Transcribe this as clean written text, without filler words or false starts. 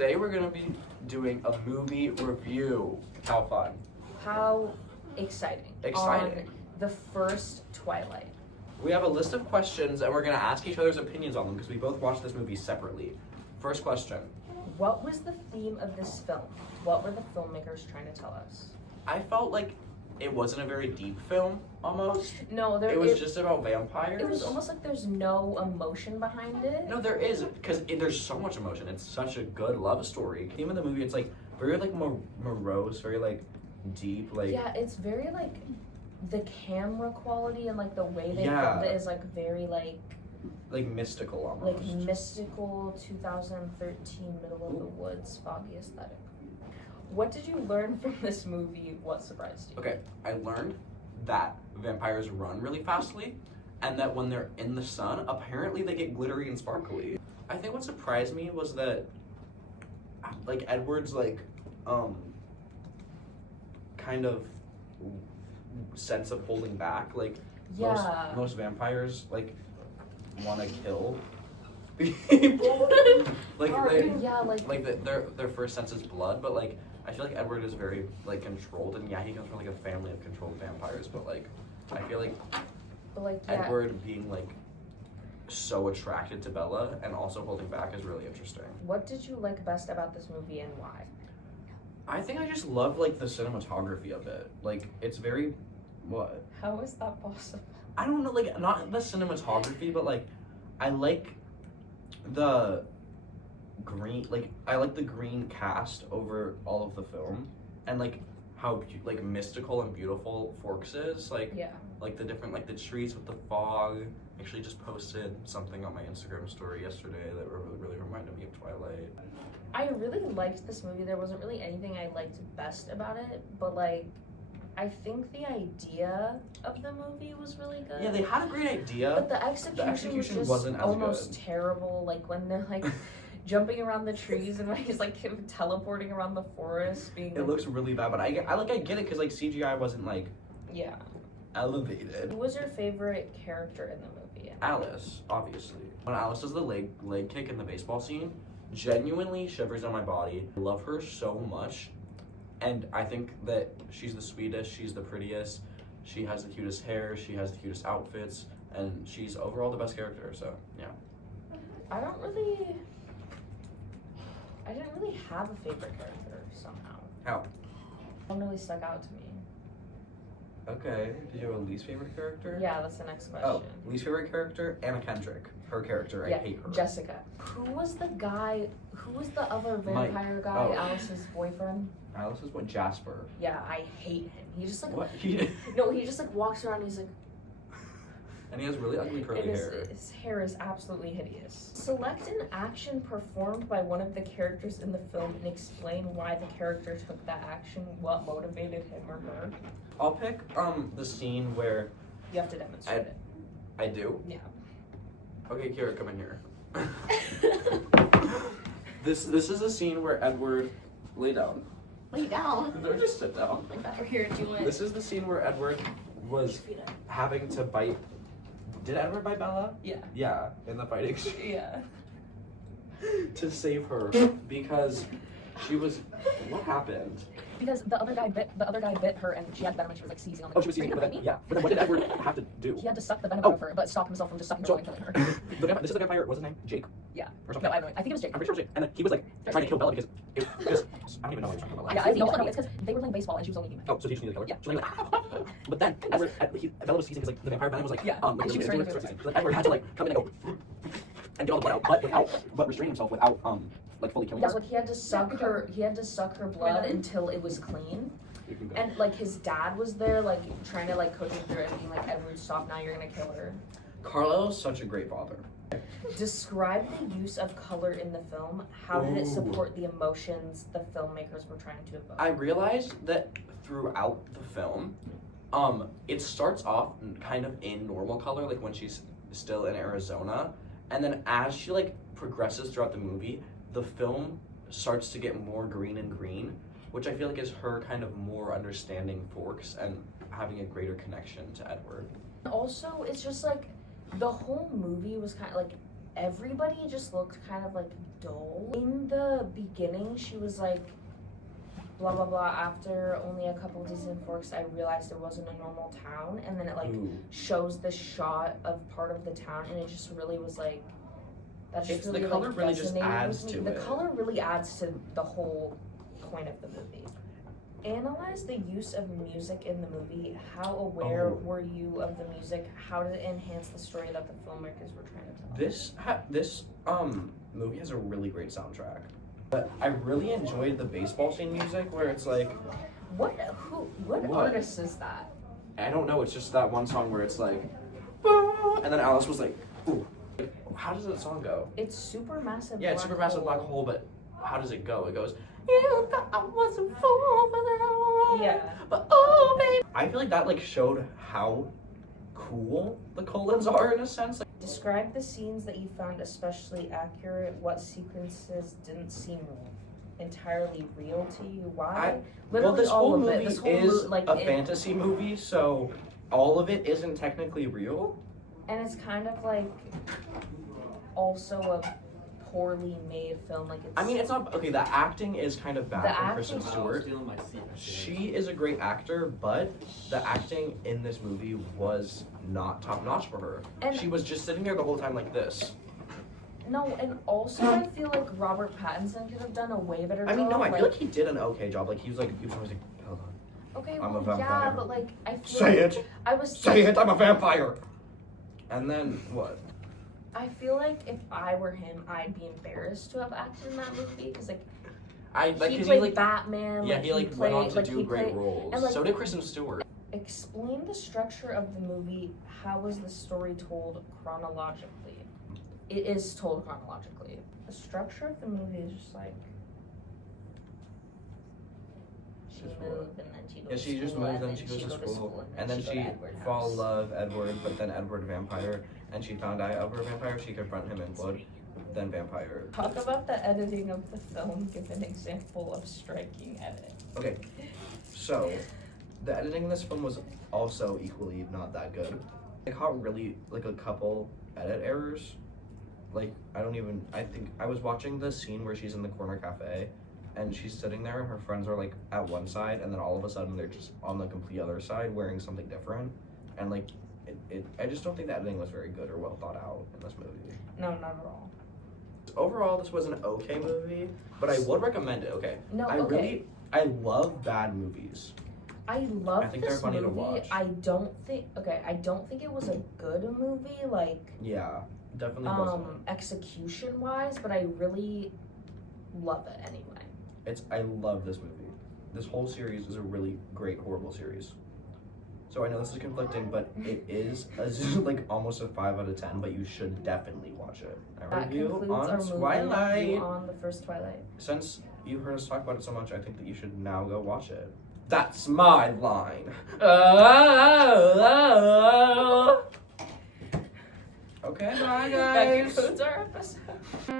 today we're gonna be doing a movie review. How fun. How exciting. Exciting. On the first Twilight. We have a list of questions and we're gonna ask each other's opinions on them because we both watched this movie separately. First question. What was the theme of this film? What were the filmmakers trying to tell us? I felt like it wasn't a very deep film, almost. No, It was just about vampires. It was almost like there's no emotion behind it. No, there is, because there's so much emotion. It's such a good love story. The theme of the movie, it's like very like morose, very like deep, like. Yeah, it's very like the camera quality and like the way they Yeah. filmed it is like very like mystical almost. like mystical 2013 middle of the woods foggy aesthetic. What did you learn from this movie? What surprised you? Okay, I learned that vampires run really fastly, and that when they're in the sun, apparently they get glittery and sparkly. I think what surprised me was that, like, Edward's, like, kind of sense of holding back. Like, Yeah. most vampires, like, want to kill people. Their first sense is blood, but, like, I feel like Edward is very, like, controlled, and yeah, he comes from, like, a family of controlled vampires, but, like, I feel like Edward being, like, so attracted to Bella and also holding back is really interesting. What did you like best about this movie and why? I think I just love, like, the cinematography of it. Like, it's very, what? How is that possible? I don't know, like, not the cinematography, but, like, I like the green, like, I like the green cast over all of the film, and, like, how, like, mystical and beautiful Forks is, like, Yeah. like, the different, like, the trees with the fog. I actually just posted something on my Instagram story yesterday that really reminded me of Twilight. I really liked this movie. There wasn't really anything I liked best about it, but, like, I think the idea of the movie was really good. Yeah, they had a great idea. But the execution was just wasn't as almost good. terrible. Like when they're like jumping around the trees and when he's like teleporting around the forest, being. It looks really bad, but I get it because like CGI wasn't like Yeah. elevated. Who was your favorite character in the movie? Alice, obviously. When Alice does the leg kick in the baseball scene, genuinely shivers down my body. I love her so much. And I think that she's the sweetest, she's the prettiest, she has the cutest hair, she has the cutest outfits, and she's overall the best character, so, yeah. I didn't really have a favorite character somehow. How? One really stuck out to me. Okay, do you have a least favorite character? Yeah, that's the next question. Oh, least favorite character? Anna Kendrick. Her character, I hate her. Jessica. Who was the other vampire guy, Oh. Alice's boyfriend? Alice's what? Jasper. Yeah, I hate him. He just like What? No, he just like walks around and he's like And he has really ugly curly hair. His hair is absolutely hideous. Select an action performed by one of the characters in the film and explain why the character took that action, what motivated him or her. I'll pick the scene where You have to demonstrate it. I do? Yeah. Okay, Kira, come in here. This is a scene where Edward lay down. Lay down. No, just sit down. We're here doing. This is the scene where Edward was having to bite. Did Edward bite Bella? Yeah. Yeah, in the fighting. Yeah. To save her because she was. What happened? Because the other guy bit her and she had venom and she was like seizing on the Oh, she was seizing. But then what did Edward have to do? He had to suck the venom out of her, but stop himself from just sucking her and killing her. This is the vampire. What's his name? Jake. Yeah. Or something. No, I don't know. I think it was Jake. I'm pretty sure it was Jake. And then he was like trying to kill Bella because I don't even know what he was talking about. Yeah, it's because they were playing baseball and she was only human. Oh, so he just needed to kill her? Yeah. So like, but then Bella was seizing because like the vampire venom was like she was trying to do it. so like Edward had to like come in and go and get all the blood out, but restrain himself without like fully killing her. Yeah, like he had to suck her blood until it was clean. And like his dad was there, like trying to like coach him through it and being like, Edward, stop now, you're gonna kill her. Carlo's such a great father. Describe the use of color in the film. How did it support the emotions the filmmakers were trying to evoke? I realized that throughout the film, it starts off kind of in normal color, like when she's still in Arizona, and then as she like progresses throughout the movie, the film starts to get more green and green, which I feel like is her kind of more understanding Forks and having a greater connection to Edward. Also, it's just like the whole movie was kind of like everybody just looked kind of like dull. In the beginning, she was like, blah blah blah, after only a couple days in Forks, I realized it wasn't a normal town, and then it like shows the shot of part of the town, and it just really was like, that's just really, the color like, really just resonated adds with to me. The it. color really adds to the whole point of the movie. Analyze the use of music in the movie. How aware were you of the music? How did it enhance the story that the filmmakers were trying to tell? This movie has a really great soundtrack. But I really enjoyed the baseball scene music where it's like, What What? artist is that? I don't know, it's just that one song where it's like, "Boo," and then Alice was like, ooh. How does that song go? It's Supermassive. Yeah, it's Black Supermassive Hole. Black Hole, but how does it go? It goes, you thought I wasn't fool for that. Yeah. But oh, baby. I feel like that like showed how cool the Colons are in a sense. Like, Describe the scenes that you found especially accurate. What sequences didn't seem entirely real to you? Why? well, this all whole of movie it. This whole is a it- fantasy movie, so all of it isn't technically real. and it's kind of like also a poorly made film. Like it's. I mean, it's not okay. The acting is kind of bad The from acting- Kristen Stewart. Stealing my seat. She is a great actor, but the acting in this movie was not top notch for her. And- She was just sitting there the whole time like this. No, and also I feel like Robert Pattinson could have done a way better job. I mean, no, I feel like he did an okay job. Like he was always like, hold on, Okay, I'm a well, yeah, vampire. but like I feel say like it, I was say it, I'm a vampire. And then what? I feel like if I were him, I'd be embarrassed to have acted in that movie because like I like he 'cause played like Batman. yeah, he like went on to like, do he great played- roles. and, like- So did Kristen Stewart. Explain the structure of the movie. How was the story told chronologically? It is told chronologically. The structure of the movie is just like she Just moved and then she goes Yeah, she to just school, moved, and then she goes to school, and then go to she Edward fall house. in love Edward, but then Edward vampire, and she found out Edward vampire. She confront him in blood, then vampire. Talk about the editing of the film. Give an example of striking edit. Okay, so the editing in this film was also equally not that good. I caught really like a couple edit errors. Like I think I was watching the scene where she's in the corner cafe and she's sitting there and her friends are like at one side and then all of a sudden they're just on the complete other side wearing something different. And like I just don't think the editing was very good or well thought out in this movie. No, not at all. Overall, this was an okay movie, but I would recommend it. Okay. No, I love bad movies. I love I think they're this funny to movie. watch. I don't think it was a good movie, like Yeah, definitely wasn't. execution wise, but I really love it anyway. I love this movie. This whole series is a really great horrible series. So I know this is conflicting, but it is like almost a 5 out of 10. But you should definitely watch it. Our That review concludes on our movie Twilight. review on the first Twilight. Since you heard us talk about it so much, I think that you should now go watch it. That's my line. Okay, bye guys. That concludes our episode.